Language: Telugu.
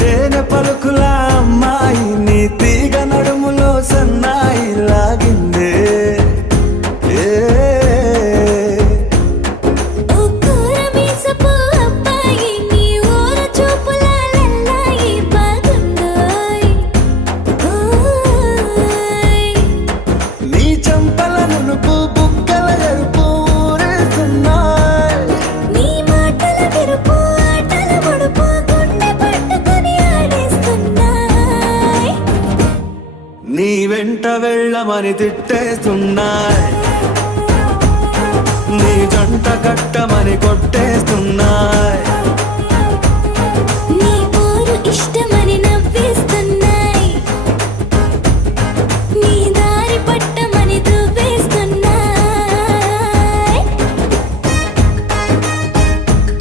తేనె పలుకుల అమ్మాయి నీ తీగ నడుములో సన్నాయి లాగిందే ఏ నీ చంపల నునుపు బుగ్గల ఎరుపు ఊరేస్తున్నాయి నీ మాటల విరుపు ఆటల ముడుపు గుండె పట్టుకొని ఆడేస్తున్నాయి నీ వెంట వెళ్ళమని తిట్టేస్తున్నాయి నీ జంట కట్టమని కొట్టేస్తున్నా